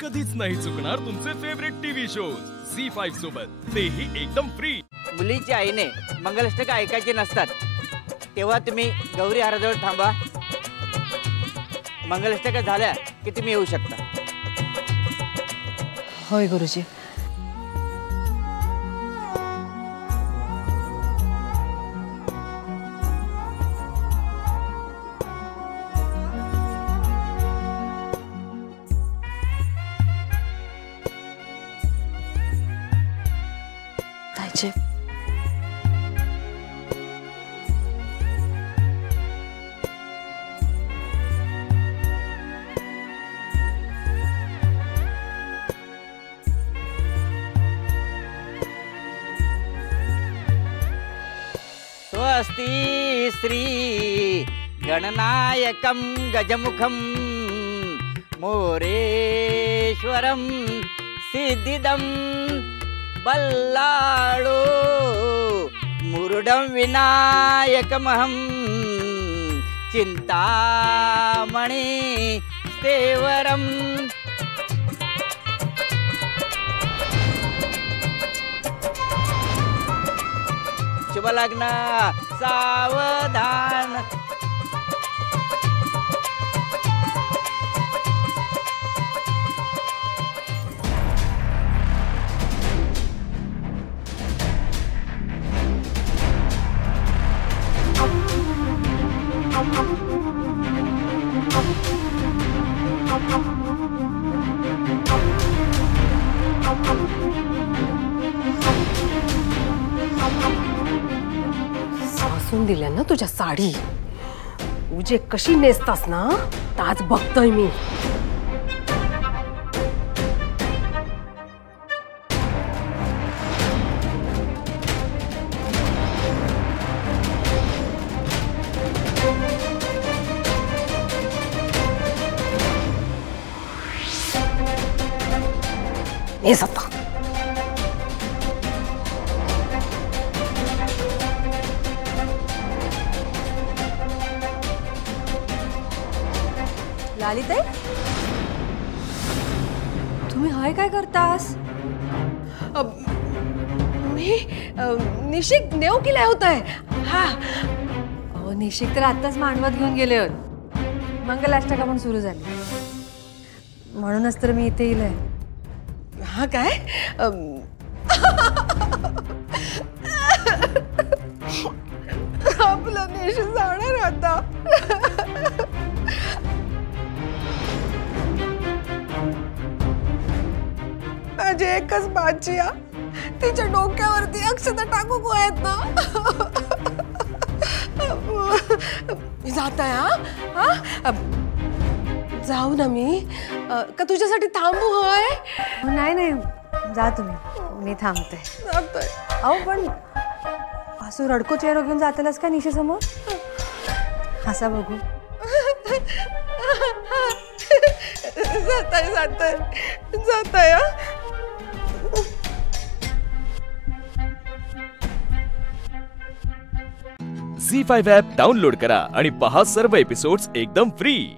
कधीच नाही चुकणार तुमचे फेवरेट टीव्ही शोज झी5 सोबत, तेही एकदम फ्री। मुलीच्या आईने मंगलाष्टक ऐकायचे नसतात तेव्हा तुम्ही गौरी हाराजवळ थांबा। मंगलाष्टक झाल्या की तुम्ही येऊ शकता। होय गुरुजी। ताईचे स्वस्ति श्री गणनायकं गजमुखं मोरेश्वरं सिद्धिदं बल्लाळो मुरुडं विनायकमहं चिंतामणि स्तेवरम्। शुभ लग्न सावधान। सासून दिल्या ना तुझ्या साडी, तू जे कशी नेसतास ना ताच बघतोय मी। नेस आता। लालिताई, तुम्ही हाय काय करतास? मी निशिक नेऊ केलाय होताय। हा अहो, निशिक तर आत्ताच मांडवत घेऊन गेले होत। मंगलाष्टका पण सुरू झाली, म्हणूनच तर मी इथे येईलय। हा काय? आपला निश जाणार आता। माझी एकच बाची आ, तिच्या डोक्यावरती अक्षता टाकू को आहेत ना। जाताय हा? जाऊ ना मी का तुझ्यासाठी थांबू? होय नाही नाही, जा तुम्ही, मी थांबते। जातोय। अहो पण असं रडको चेहरा घेऊन जातेलस का निशी समोर? हसा बघू। जाताय जाताय जाताय हा? झी5 ॲप डाउनलोड करा आणि पहा सर्व एपिसोड्स एकदम फ्री।